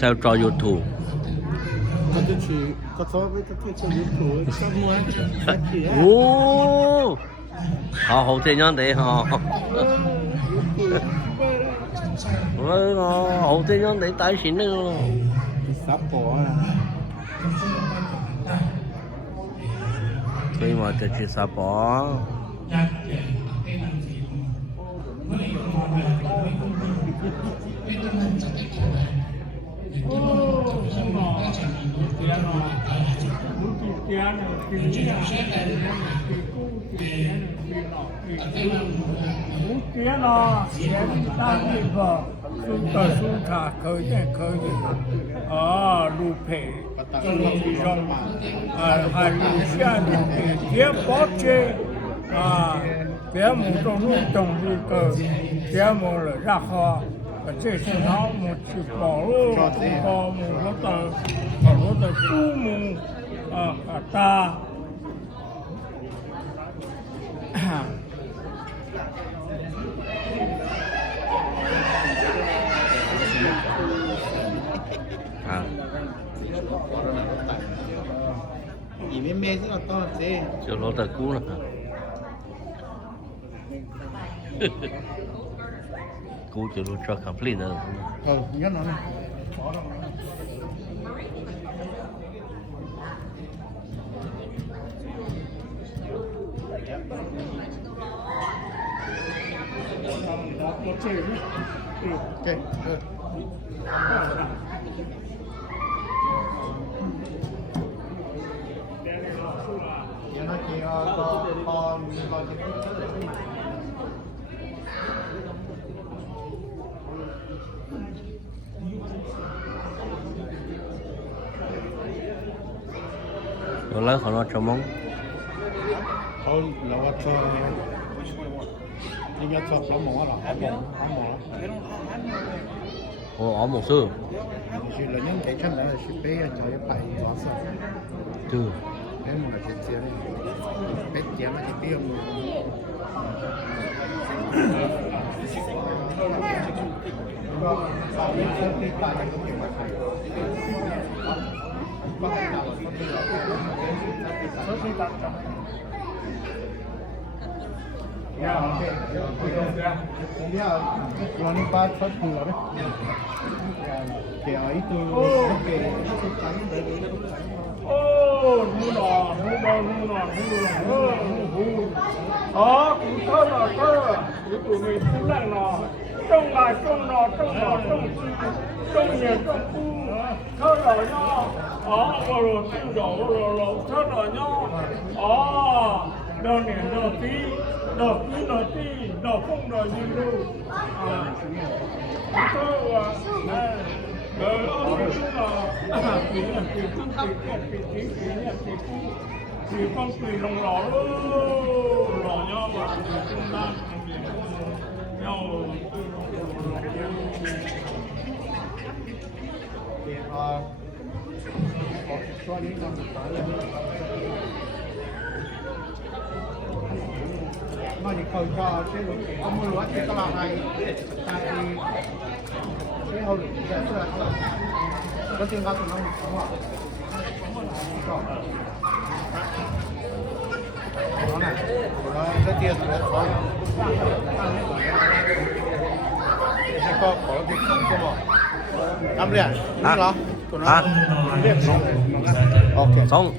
theo trò YouTube. Ồ, họ hậu thiên nhân đấy họ. Hậu thiên nhân đấy tái sinh nữa. Sắp bỏ khi màจะchỉ sắp bỏ. Tía nó sẽ đang bị vợ xuống tờ xuống thả khởi lù phê lù phê rong hai lù xe lù phê tía bó chê tía mù trong lúc trồng đi cờ tía mù là ra kho và chế sinh nó một chỉ bỏ lô kho mù nó tờ chú mù ta gì mấy mê rất là to chứ cho nó ta cú nè. Cú cho nó cho complete nữa. Nhớ nó này. Ok. Nó chỉ con rồi lấy họ nó cho món. thôi là cho nhưng mà cho nó mỏ là ăn mỏ Ở một xưa. chỉ là những cái chân này là chỉ bé cho cái bài hóa sao Chưa. cái mà chỉ chia này bé chia là cái tiêu Còn những ba xuất thừa đấy, kẻ ấy từ kẻ đó cũng thơ là thơ của tụi mình cũng là nó trong lại trong nọ trong nhà trong khu thơ là nhau rồi tiêu rồi thơ là nhau đồ nè đồ tí đồ không đồ gì đâu thơ rồi thì con quỳ lòng lò nhau mà chúng ta nhau mà những câu cho cái ông mua lúa cái các này ta thì cái hồi giờ là có tiếng hát của nó đúng không? Đó này, nó rất tiền rồi đó. Cái có cái không bỏ. Làm liền, đúng không? Hả? Ok. Xong.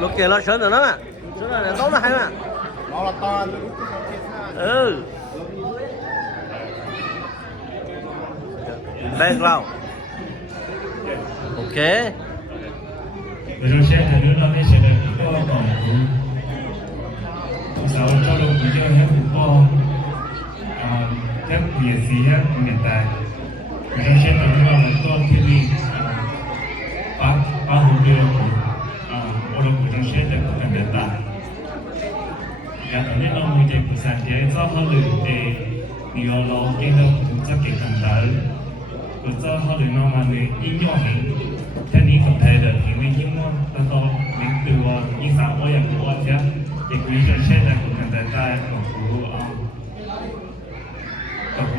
Lúc kia nó sớm rồi đó mà. Sớm rồi tốt là hay mà. Nó là to. Ừ. Background. Ok. Rồi đầu tiên thì nó sẽ được cái câu hỏi của sáu cho lúc bây giờ hết một theo việc gì hết hiện tại. Rồi đầu tiên thì nó là một câu thiết bị ba hộp điều ở lúc đầu tiên thì có hiện tại. Và ở đây nó một cái sản phẩm cho họ để nhiều lo cái đó cũng rất cái cần tới. 就做好的那么的应用型。聽你咁睇的，因為英文得到名對我影響我也不我聽，也可以說現在可能在我啊，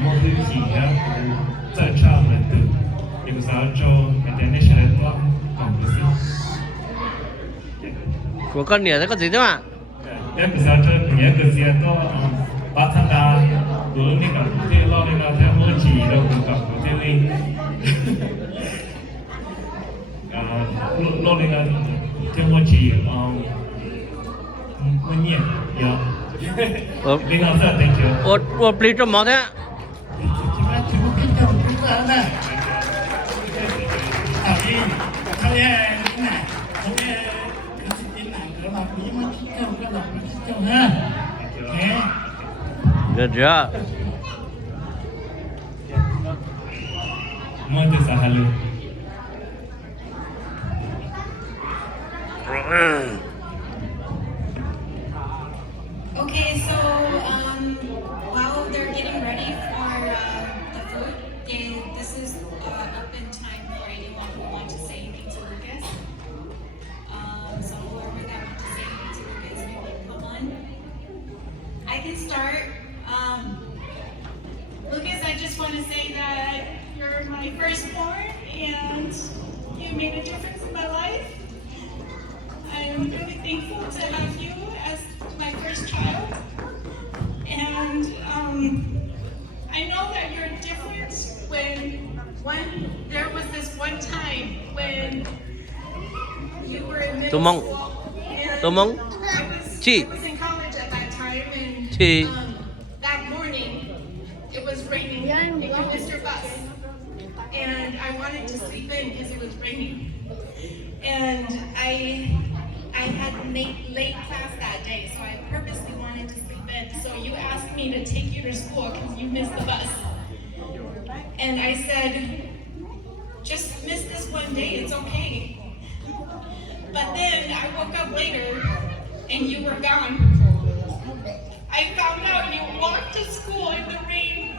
我自己啊，在這樣的，有時候就international 多，不是。我跟你那个谁的嘛？也不是要做别个些多把他打如那个不对老那个太默契了，不对哩，老那个太默契我念要，那个是等久。我不这毛的。Good job. Mau tu sahalu. Okay, so while they're getting ready for the food, this is open time for anyone who wants to say anything to Lucas. So whoever that wants to say anything to Lucas, maybe come on. I can start. Lucas, I just want to say that you're my firstborn and you made a difference in my life. I'm really thankful to have you as my first child. And I know that you're different when there was this one time when you were in middle school. And I was in college at that time, and that morning it was raining and you missed your bus. And I wanted to sleep in because it was raining. And I had late class that day, so I purposely wanted to sleep in. So you asked me to take you to school because you missed the bus. And I said, just miss this one day, it's okay. But then I woke up later and you were gone. I found out you walked to school in the rain.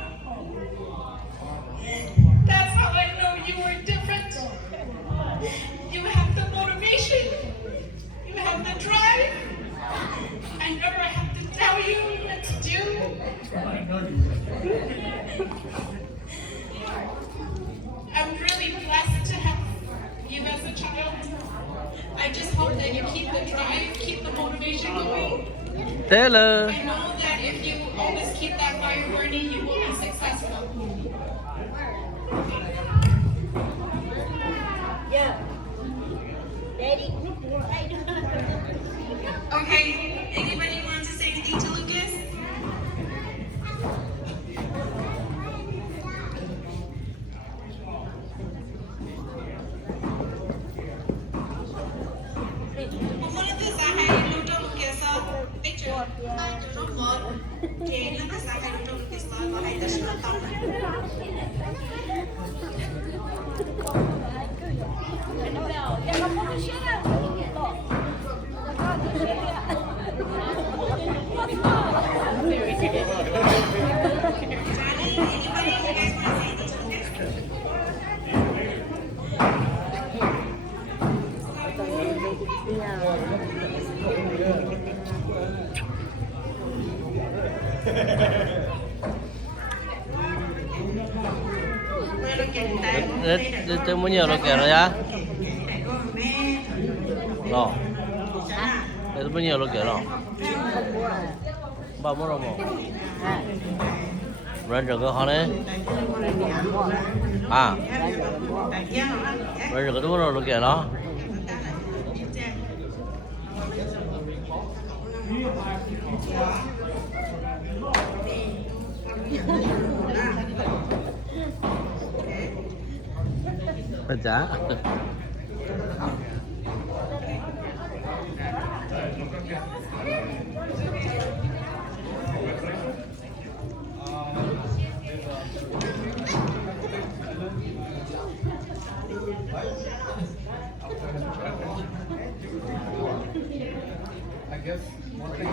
That's how I know you were different. You have the motivation. You have the drive. I never have to tell you what to do. I'm really blessed to have you as a child. I just hope that you keep the drive, keep the motivation going. Taylor. I know that if you always keep that fire burning, you will be successful. Yeah. Daddy. Okay, anybody want to say anything to Lucas? Một lần thứ hai lúc trong Lucas picture trong một cái lần thứ hai lúc trong Lucas có hai đứa sinh tông. Tôi muốn nhiều rồi kìa rồi á. Rồi. Tôi muốn nhiều rồi kìa rồi. Bao nhiêu rồi mà? Rồi rồi cái họ đấy. À. Rồi rồi cái đúng rồi kìa đó. Giá. I guess one thing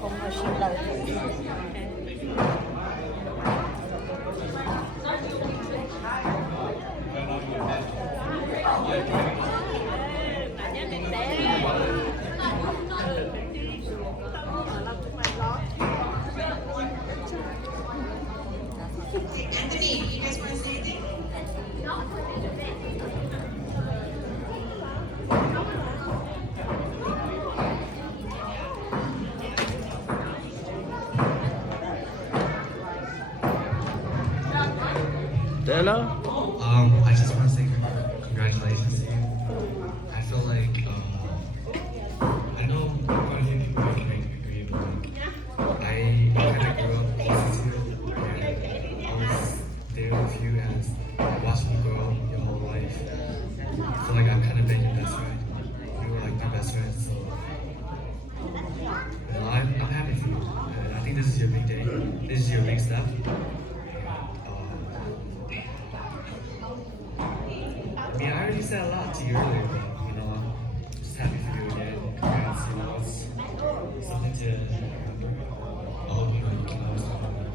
không có xin lời Anthony, you guys want to say anything? Hello. I just want to say congratulations to you. I feel like I know quite a few people can agree, but like, I kind of grew up close to you, and I was there with you and watching you grow up your whole life. I feel like I've kind of been your best friend. You were like my best friend, so you know, I'm happy for you. And I think this is your big day. This is your big step. I mean, I already said a lot to you earlier, but you know, I'm just happy for you again. Congrats, you know, it's something to remember. I hope you know you can always talk about it.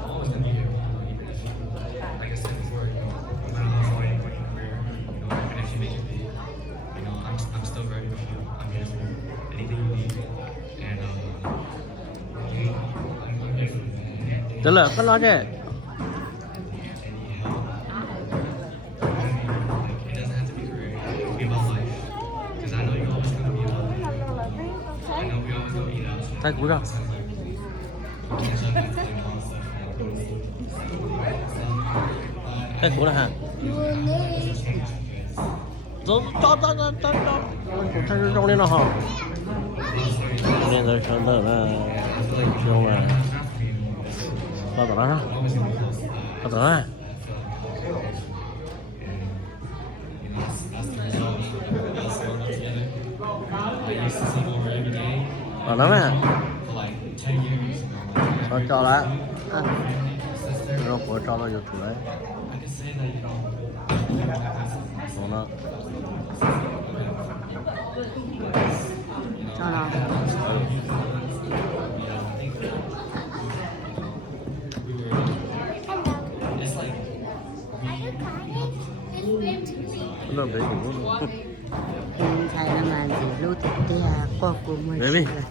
I'm always gonna be here, even if, like I said before, you know, no matter how far you go in your career, you know, even if you make it big, you know, I'm still ready with you. I'm here for you. Anything you need, and I'm here for you, man. Được rồi, con nói chứ. Thay cúi rồi. Thay cúi là hả? Cho. Thay trong lên nào hả? Lên rồi cho đỡ là dùng là bao tỏ đó. Bao tỏ đó. Còn lắm à? Cho đó. Rồi của cho nó vô thử đấy. Còn nó. cho nó Nó đấy cũng saya naman si Lutit kaya ako Baby. kumunsi.